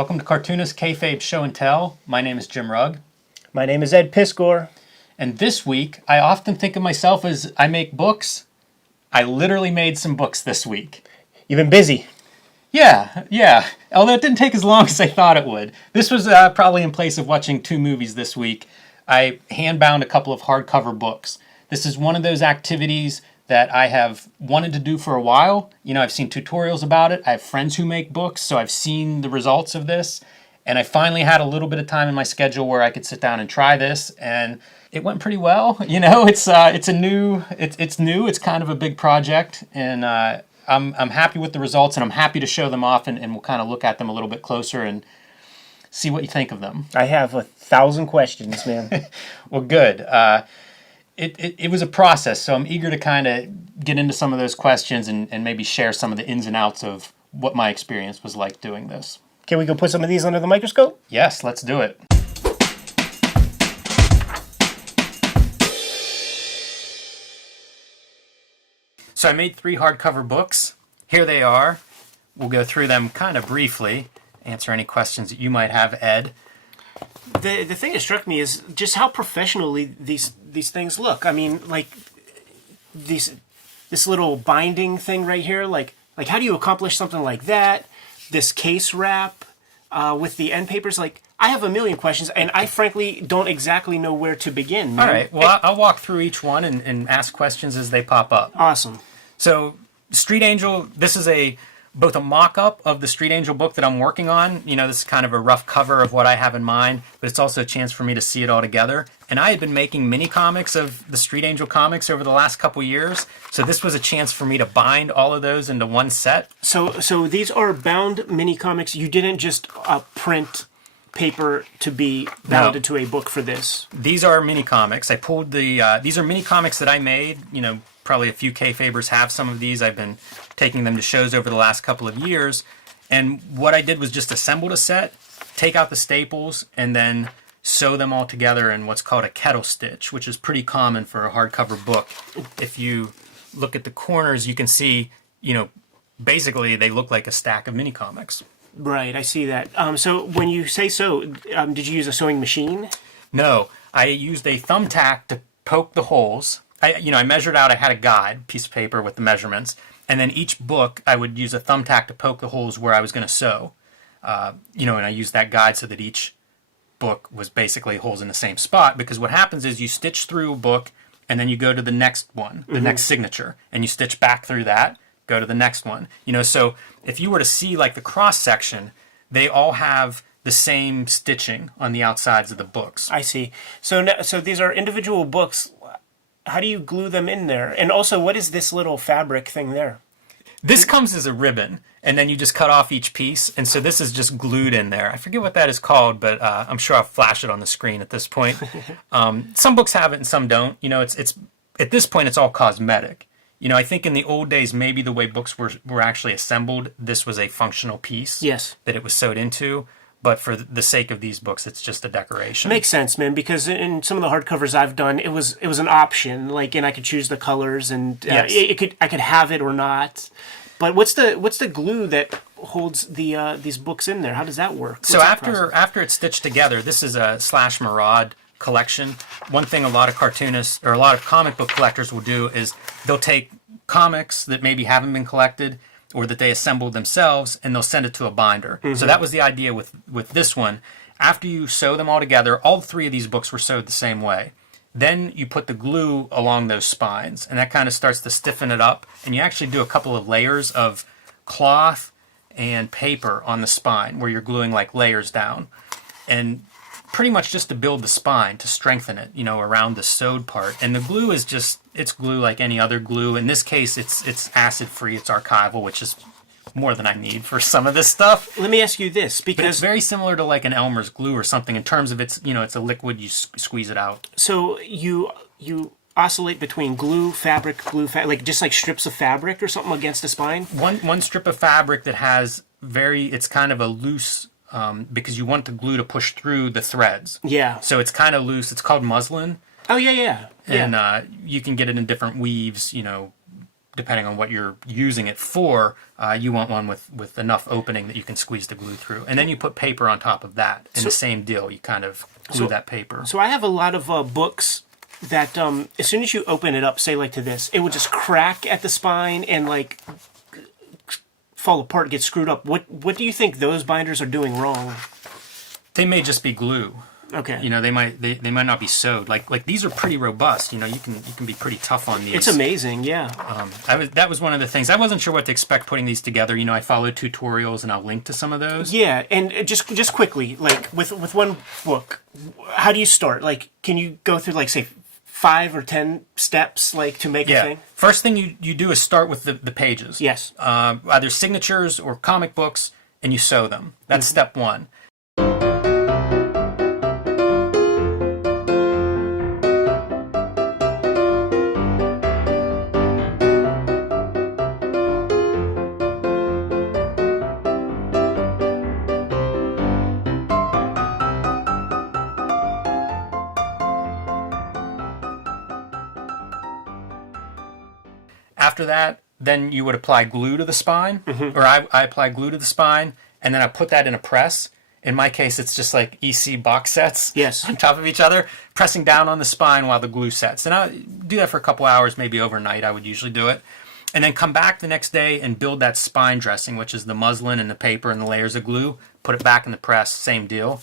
Welcome to Cartoonist Kayfabe Show and Tell. My name is Jim Rugg. My name is Ed Piscor. And this week, I often think of myself as I make books. I literally made some books this week. You've been busy. Yeah. Although it didn't take as long as I thought it would. This was probably in place of watching 2 movies this week. I hand-bound a couple of hardcover books. This is one of those activities that I have wanted to do for a while. You know, I've seen tutorials about it. I have friends who make books, so I've seen the results of this. And I finally had a little bit of time in my schedule where I could sit down and try this, and it went pretty well. You know, it's new. It's kind of a big project, and I'm happy with the results, and I'm happy to show them off, and we'll kind of look at them a little bit closer and see what you think of them. I have 1,000 questions, man. Well, good. It was a process, so I'm eager to kind of get into some of those questions and maybe share some of the ins and outs of what my experience was like doing this. Can we go put some of these under the microscope? Yes, let's do it. So I made 3 hardcover books. Here they are. We'll go through them kind of briefly, answer any questions that you might have, Ed. The thing that struck me is just how professionally these things look. I mean, like this little binding thing right here. Like how do you accomplish something like that? This case wrap with the end papers. Like, I have a million questions, and I frankly don't exactly know where to begin, man. All right. Well, I'll walk through each one and ask questions as they pop up. Awesome. So, Street Angel, this is both a mock-up of the Street Angel book that I'm working on. You know, this is kind of a rough cover of what I have in mind, but it's also a chance for me to see it all together. And I had been making mini comics of the Street Angel comics over the last couple years, so this was a chance for me to bind all of those into one set. So these are bound mini comics. You didn't just print paper to be bound into a book for this. These are mini comics. I pulled these are mini comics that I made. You know, probably a few Kayfabers have some of these. I've been taking them to shows over the last couple of years. And what I did was just assembled a set, take out the staples, and then sew them all together in what's called a kettle stitch, which is pretty common for a hardcover book. If you look at the corners, you can see, you know, basically they look like a stack of mini comics. Right, I see that. So when you say sew, did you use a sewing machine? No, I used a thumbtack to poke the holes. I measured out, I had a guide, piece of paper with the measurements, and then each book I would use a thumbtack to poke the holes where I was going to sew. And I used that guide so that each book was basically holes in the same spot, because what happens is you stitch through a book and then you go to the next one, the next signature, and you stitch back through that, go to the next one. You know, so if you were to see like the cross section, they all have the same stitching on the outsides of the books. I see. So these are individual books. How do you glue them in there? And also, what is this little fabric thing there? This comes as a ribbon, and then you just cut off each piece, and so this is just glued in there. I forget what that is called, but I'm sure I'll flash it on the screen at this point. Some books have it and some don't. You know, it's at this point, it's all cosmetic. You know, I think in the old days, maybe the way books were actually assembled, this was a functional piece. Yes. That it was sewed into. But for the sake of these books, it's just a decoration. Makes sense, man, because in some of the hardcovers I've done, it was an option, like, and I could choose the colors, and yes. I could have it or not. But what's the glue that holds these books in there? How does that work? So after it's stitched together, this is a Slash Maraud collection. One thing a lot of cartoonists or a lot of comic book collectors will do is they'll take comics that maybe haven't been collected or that they assembled themselves, and they'll send it to a binder. So that was the idea with this one. After you sew them all together, all 3 of these books were sewed the same way. Then you put the glue along those spines, and that kind of starts to stiffen it up. And you actually do a couple of layers of cloth and paper on the spine where you're gluing like layers down. And pretty much just to build the spine, to strengthen it, you know, around the sewed part. And the glue is just, it's glue like any other glue. In this case, it's acid-free, it's archival, which is more than I need for some of this stuff. Let me ask you this, because... But it's very similar to like an Elmer's glue or something in terms of it's, you know, it's a liquid, you squeeze it out. So you oscillate between glue, fabric, like just like strips of fabric or something against the spine? One strip of fabric that has it's kind of a loose... because you want the glue to push through the threads. Yeah. So it's kind of loose. It's called muslin. Oh, yeah. And you can get it in different weaves, you know, depending on what you're using it for, you want one with enough opening that you can squeeze the glue through. And then you put paper on top of that. In the same deal, you kind of glue that paper. So I have a lot of books that as soon as you open it up, say like to this, it will just crack at the spine and like fall apart, get screwed up. What do you think those binders are doing wrong? They may just be glue. Okay. You know, they might not be sewed. Like these are pretty robust. You know, you can be pretty tough on these. It's amazing, yeah. That was one of the things. I wasn't sure what to expect putting these together. You know, I followed tutorials, and I'll link to some of those. Yeah, and just quickly, like with one book, how do you start? Like, can you go through like say 5 or 10 steps like to make a thing? First thing you do is start with the pages. Yes. Either signatures or comic books, and you sew them. That's step one. After that, then you would apply glue to the spine, or I apply glue to the spine, and then I put that in a press. In my case, it's just like EC box sets on top of each other, pressing down on the spine while the glue sets. And I do that for a couple hours, maybe overnight. I would usually do it. And then come back the next day and build that spine dressing, which is the muslin and the paper and the layers of glue. Put it back in the press, same deal.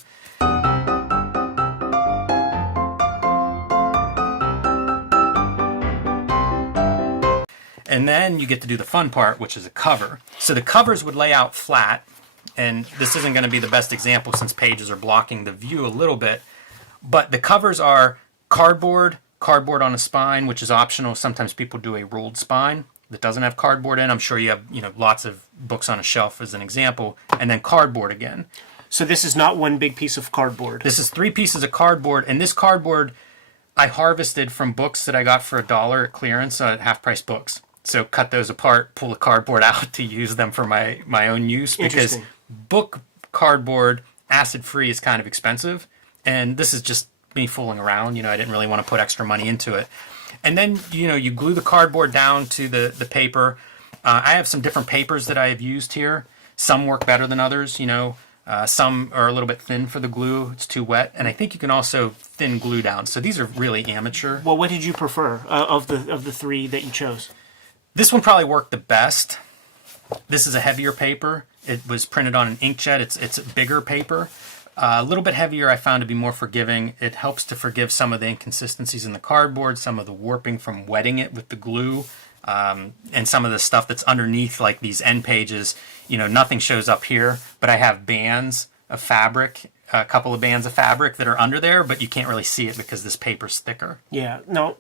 And then you get to do the fun part, which is a cover. So the covers would lay out flat, and this isn't going to be the best example since pages are blocking the view a little bit, but the covers are cardboard on a spine, which is optional. Sometimes people do a ruled spine that doesn't have cardboard in. I'm sure you have lots of books on a shelf as an example, and then cardboard again. So this is not one big piece of cardboard. This is 3 pieces of cardboard, and this cardboard I harvested from books that I got for $1 at clearance at Half Price Books. So cut those apart, pull the cardboard out to use them for my own use, because book cardboard, acid-free, is kind of expensive. And this is just me fooling around. I didn't really want to put extra money into it. And then, you glue the cardboard down to the paper. I have some different papers that I have used here. Some work better than others, Some are a little bit thin for the glue. It's too wet. And I think you can also thin glue down. So these are really amateur. Well, what did you prefer of the 3 that you chose? This one probably worked the best. This is a heavier paper. It was printed on an inkjet. It's a bigger paper. A little bit heavier I found to be more forgiving. It helps to forgive some of the inconsistencies in the cardboard, some of the warping from wetting it with the glue, and some of the stuff that's underneath, like these end pages. Nothing shows up here, but I have bands of fabric, a couple of bands of fabric that are under there, but you can't really see it because this paper's thicker. Yeah, no.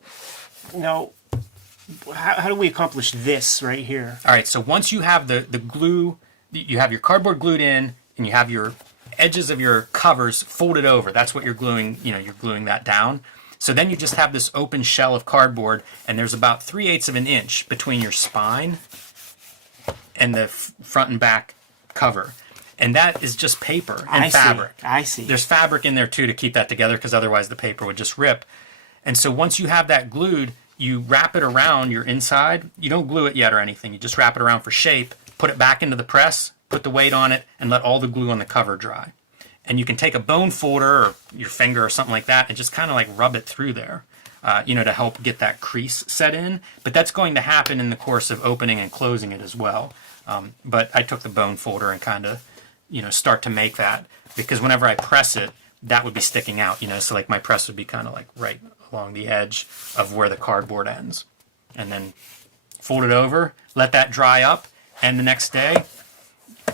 How do we accomplish this right here? All right, so once you have the glue, you have your cardboard glued in, and you have your edges of your covers folded over. That's what you're gluing, you're gluing that down. So then you just have this open shell of cardboard, and there's about 3/8 of an inch between your spine and the front and back cover. And that is just paper and fabric. I see. There's fabric in there, too, to keep that together, because otherwise the paper would just rip. And so once you have that glued, you wrap it around your inside. You don't glue it yet or anything. You just wrap it around for shape, put it back into the press, put the weight on it, and let all the glue on the cover dry. And you can take a bone folder or your finger or something like that and just kind of like rub it through there, to help get that crease set in. But that's going to happen in the course of opening and closing it as well. But I took the bone folder and kind of, start to make that, because whenever I press it, that would be sticking out, so like my press would be kind of like right along the edge of where the cardboard ends. And then fold it over, let that dry up, and the next day,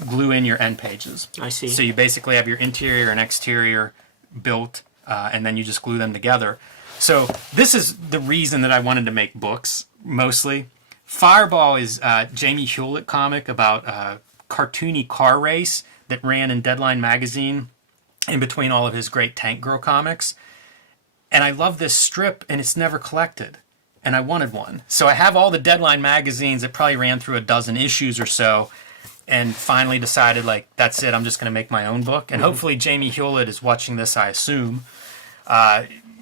glue in your end pages. I see. So you basically have your interior and exterior built, and then you just glue them together. So this is the reason that I wanted to make books, mostly. Fireball is Jamie Hewlett comic about a cartoony car race that ran in Deadline magazine in between all of his great Tank Girl comics. And I love this strip, and it's never collected. And I wanted one. So I have all the Deadline magazines that probably ran through a dozen issues or so, and finally decided, like, that's it, I'm just going to make my own book. And hopefully Jamie Hewlett is watching this, I assume.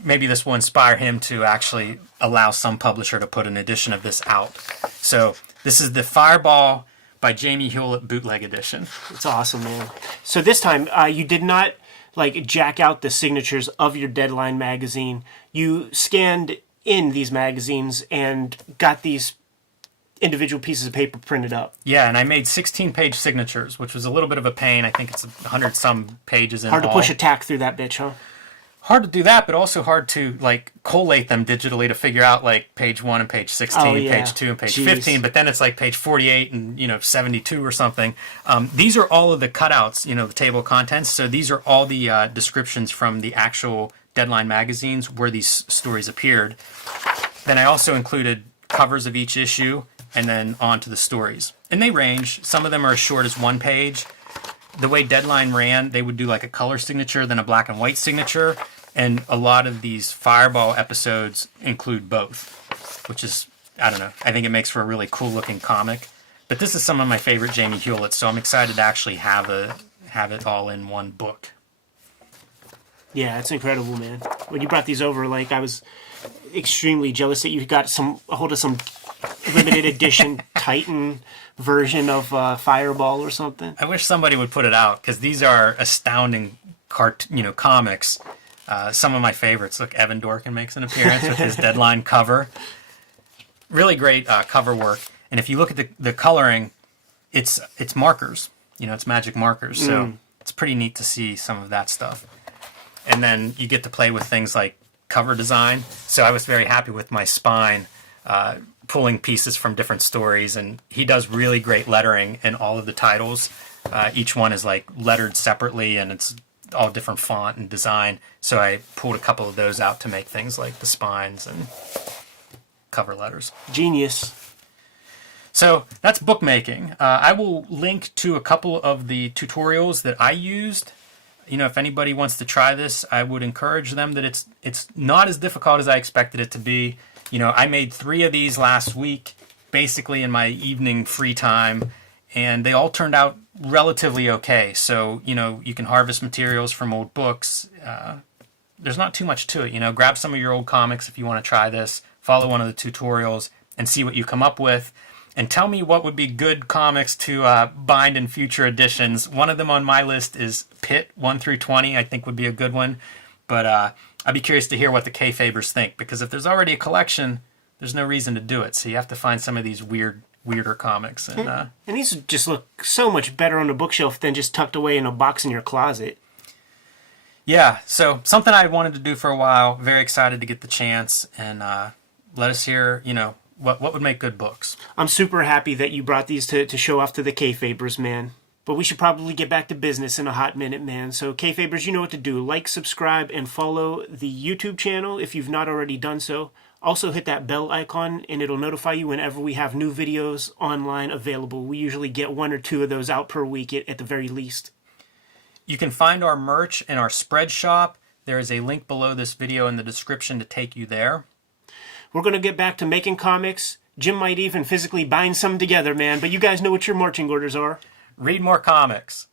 maybe this will inspire him to actually allow some publisher to put an edition of this out. So this is the Fireball by Jamie Hewlett Bootleg Edition. It's awesome, man. So this time, you did not like jack out the signatures of your Deadline magazine. You scanned in these magazines and got these individual pieces of paper printed up. Yeah, and I made 16-page signatures, which was a little bit of a pain. I think it's 100-some pages in Hard to all. push a tack through that bitch, huh? Hard to do that, but also hard to like collate them digitally to figure out like page 1 and page 16, Oh, yeah. page 2 and page Jeez. 15, but then it's like page 48 and 72 or something. These are all of the cutouts, the table of contents. So these are all the descriptions from the actual Deadline magazines where these stories appeared. Then I also included covers of each issue and then on to the stories. And they range. Some of them are as short as 1 page. The way Deadline ran, they would do like a color signature, then a black and white signature. And a lot of these Fireball episodes include both, which is, I don't know, I think it makes for a really cool looking comic. But this is some of my favorite Jamie Hewlett, so I'm excited to actually have it all in one book. Yeah, it's incredible, man. When you brought these over, like, I was extremely jealous that you got a hold of some limited edition Titan version of Fireball or something. I wish somebody would put it out, because these are astounding comics. Some of my favorites. Look, Evan Dorkin makes an appearance with his Deadline cover. Really great cover work. And if you look at the coloring, it's markers. It's magic markers. So it's pretty neat to see some of that stuff. And then you get to play with things like cover design. So I was very happy with my spine, pulling pieces from different stories. And he does really great lettering in all of the titles. Each one is like lettered separately, and it's all different font and design. So I pulled a couple of those out to make things like the spines and cover letters. Genius. So that's bookmaking. I will link to a couple of the tutorials that I used. If anybody wants to try this, I would encourage them that it's not as difficult as I expected it to be. I made 3 of these last week, basically in my evening free time, and they all turned out relatively okay. So, you can harvest materials from old books. There's not too much to it. Grab some of your old comics if you want to try this. Follow one of the tutorials and see what you come up with. And tell me what would be good comics to bind in future editions. One of them on my list is Pit 1 through 20. I think would be a good one. But I'd be curious to hear what the Kayfabers think, because if there's already a collection, there's no reason to do it. So you have to find some of these weirder comics. And these just look so much better on the bookshelf than just tucked away in a box in your closet. Yeah, so something I wanted to do for a while. Very excited to get the chance. And let us hear, what would make good books. I'm super happy that you brought these to show off to the Kayfabers, man. But we should probably get back to business in a hot minute, man. So Kayfabers, you know what to do. Like, subscribe, and follow the YouTube channel if you've not already done so. Also hit that bell icon and it'll notify you whenever we have new videos online available. We usually get 1 or 2 of those out per week at the very least. You can find our merch in our spread shop. There is a link below this video in the description to take you there. We're going to get back to making comics. Jim might even physically bind some together, man. But you guys know what your marching orders are. Read more comics.